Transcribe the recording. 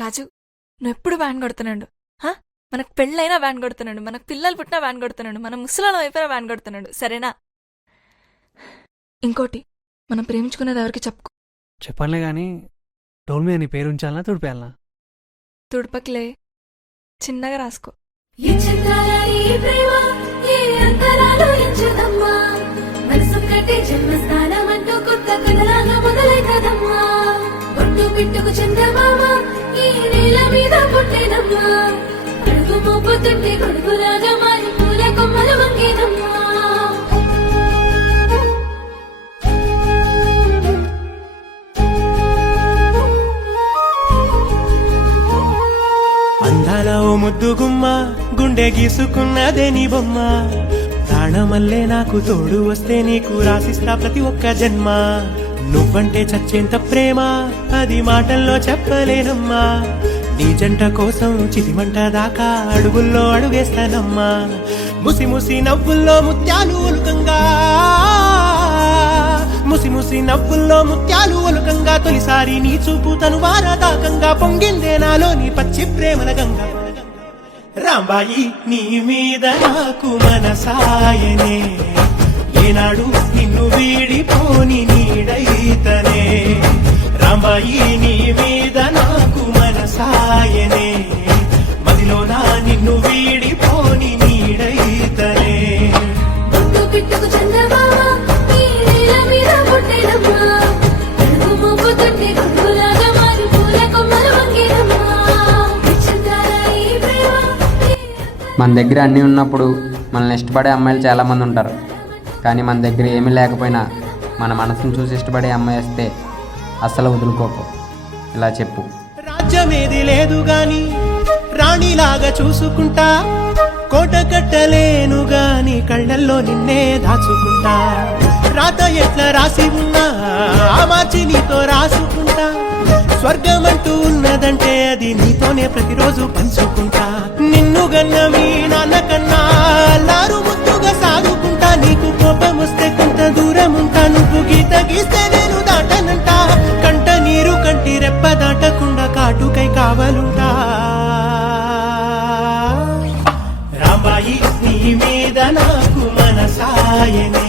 రాజు, నువ్వు ఎప్పుడు వ్యాన్ కొడుతున్నాడు. మనకు పెళ్ళైనా వ్యాన్ కొడుతున్నాడు, మనకు పిల్లలు పుట్టినా వ్యాన్ కొడుతున్నాడు, మన ముసలాళ్ళం అయిపోయినా వ్యాన్ కొడుతున్నాడు. సరేనా? ఇంకోటి, మనం ప్రేమించుకునేది ఎవరికి చెప్పుకో. చెప్పనులే గాని డోల్మీ అని పేరు ఉంచాలనా తుడిపేయాలనా? తుడపకిలే, చిన్నగా రాసుకో. బిట్టుకు చందమామ ఈ నేల మీద పుట్టేనమ్మా, అడుగు మోపుతుంటే కొడుకులాగా మారి పూల కొమ్మలు వంగేనమ్మా. అందాల ఓ ముద్దు గుమ్మ, గుండె గీసుకున్నదే నీ బొమ్మ. ప్రాణమల్లే నాకు తోడు వస్తే నీకు రాసిస్తా ప్రతి ఒక్క జన్మ. నువ్వంటే చచ్చేంత ప్రేమ అది మాటల్లో చెప్పలేనమ్మా. నీ జంట కోసం చితిమంట దాకా అడుగుల్లో అడుగేస్తానమ్మా. ముసి ముసి నవ్వుల్లో ముత్యాలు ఒలుకంగా, ముసి ముసి నవ్వుల్లో ముత్యాలు ఒలుకంగా, తొలిసారి నీ చూపు తను వారదాకంగా పొంగిందే నాలో నీ పచ్చి ప్రేమల గంగా. రాంబాయి నీ మీద నాకు మనసాయనే, ఏనాడు నిన్ను వీడిపోని నీడైతనే. రాంబాయి నీ మీద నాకు మనసాయనే, మదిలోన నిన్ను వీడిపోని నీడైతనే. బిట్టుకు చందమామ ఈ నేల మీద పుట్టేనమ్మా, అడుగు మోపుతుంటే కొడుకులాగా మారి పూల కొమ్మలు వంగేనమ్మా. మన దగ్గర అన్నీ ఉన్నప్పుడు మనల్ని ఇష్టపడే అమ్మాయిలు చాలామంది ఉంటారు. కానీ మన దగ్గర ఏమీ లేకపోయినా మన మనసును చూసి ఇష్టపడే అమ్మాయి వస్తే అస్సలు వదులుకోకు. ఇలా చెప్పు. రాజ్యమేది లేదు గాని రాణిలాగా చూసుకుంటా, కోట కట్టలేను గాని కళ్ళల్లో నిన్నే దాచుకుంటా. రాత ఎట్లా రాసి ఉన్నా ఆ మార్చి నీతో రాసుకుంటా. స్వర్గమంటూ ఉన్నదంటే అది నీతోనే ప్రతిరోజు పంచుకుంటా. నిన్ను గన్న మీ నాన్న కన్నా అల్లారు ముద్దుగా సాగుకుంటా. నీకు కోపం వస్తే కొంత దూరం ఉంటా, నువ్వు గీత గీస్తే నేను దాటనంట. కంట నీరు కంటి రెప్ప దాటకుండా కాటుకై కావలుంటా. రాంబాయి నీ మీద నాకు మనసాయనే,